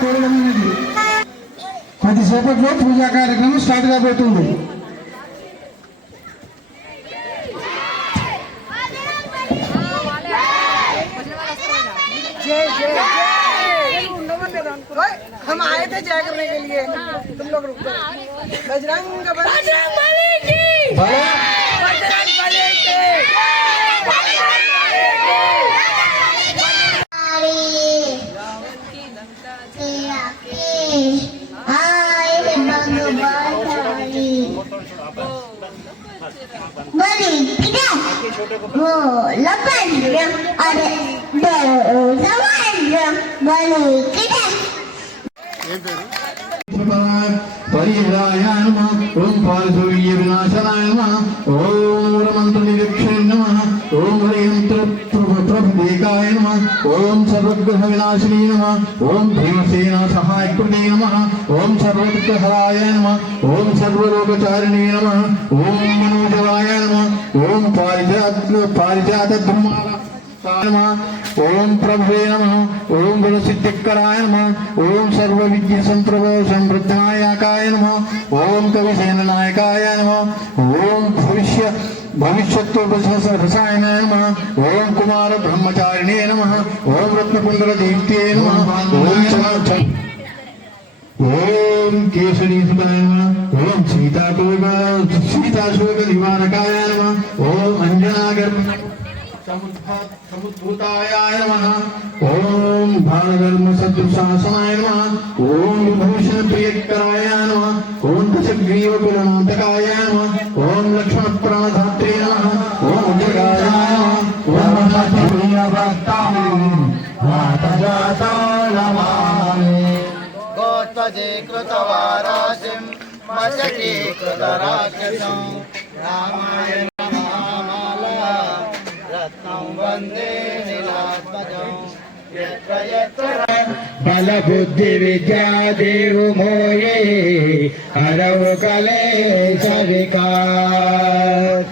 కోరడమైనది. కొద్దిసేపట్లో పూజా కార్యక్రమం స్టార్ట్ కాబోతుంది. हम आए थे जय करने के लिए, तुम लोग रुक गए। बजरंग बली की, बजरंग बली की। बड़ी किधर वो लपन अरे दो जवान बड़ी किधर परिव्रायाय नमः ओम पारसूर्य विनाशनाय नमः ओम रमंत्र निरीक्षे नमः ओम हरियंत्र प्रभदेकाय नमः ओम सर्वग्रह विनाशिनी नमः ओम भीमसेन सहायकृते नमः ओम सर्वदुःखहराय नमः ओम सर्वलोकचारिणे नमः ओम मनोजवाय नमः ओम पारिजात ब्रह्माय ओम प्रभवे नमः ओम गुणसिद्धिकराय नमः ओम सर्वविद्या संप्रभ समृद्धनायकाय नमः ओम कविसेन नायकाय नमः ओम भविष्यत्वरसायनाय नमः ओम कुमार ब्रह्मचारिणे नमः ओम रत्नकुंडल देवते नमः ओम केसरी सुताय नमः ओम सीताशोक निवारकाय नमः ओम अंजनागर समुद्भूताय नमः ओम भागधर्म सदृशासनाय नमः ओम विभूषण प्रियकराय नमः ओम दशग्रीव कुलनाथकाय नमः ओम लक्ष्मण प्राणधात्रे नमः ओम जगाय नमः ओम भक्तां वातजातो नमामि गोत्वजे कृतवाराशिं मशकी कृतराक्षसं रामाय वंदे नीलात्मजं यत्र यत्र बल बुद्धि विद्या देव मोये हरव कलेश विकार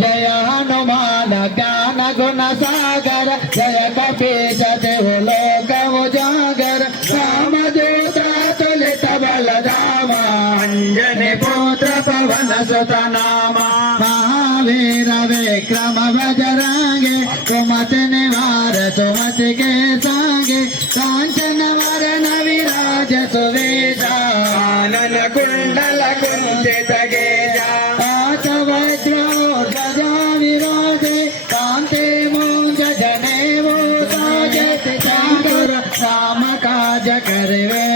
जय हनुमान ज्ञान गुण सागर जय कपीश देव लोक उजागर राम दूत तुलित बल धामा अंजनी पुत्र पवन सुत नामा महावीर विक्रम बजरंगे कुमति निवार सुमति के सांगे कांचन वरण विराज सुवेशा कानन कुंडल कुंचित गेजा हाथ वज्र ध्वजा विराजे कांते मूंज जनेऊ साजे चातुर राम काज करवे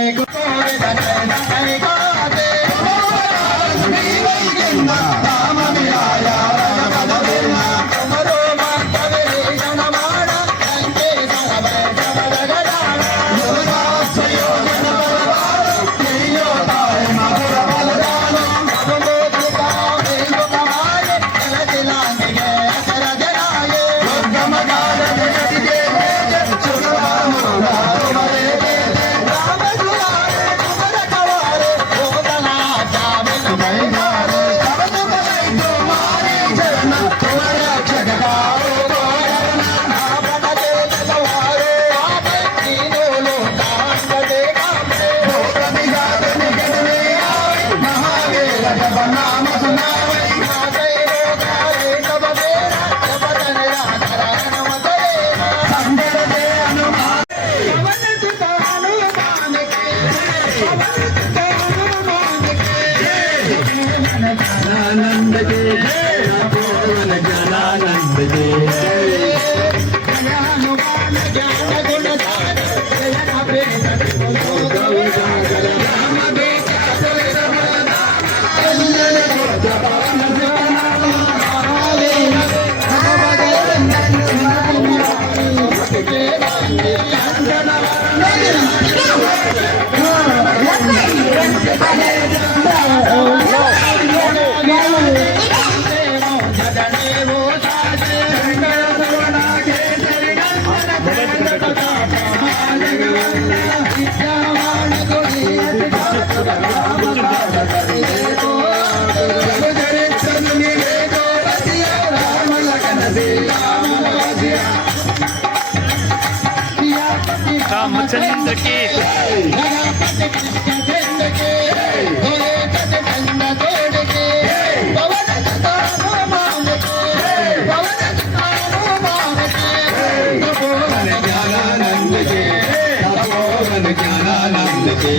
चंद की गणपति कृष्ण चंद के भोले कद चंद तोड़ के पवन तारो मान के पवन तारो मान के तपोवन ज्ञानानंद के तपोवन ज्ञानानंद के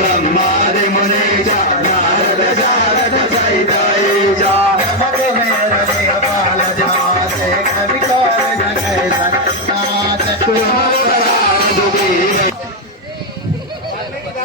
ब्रह्मादि मुनीचा नारद शारद सहित ईशा पाल जाते कवि कौन जगै सन्नाथ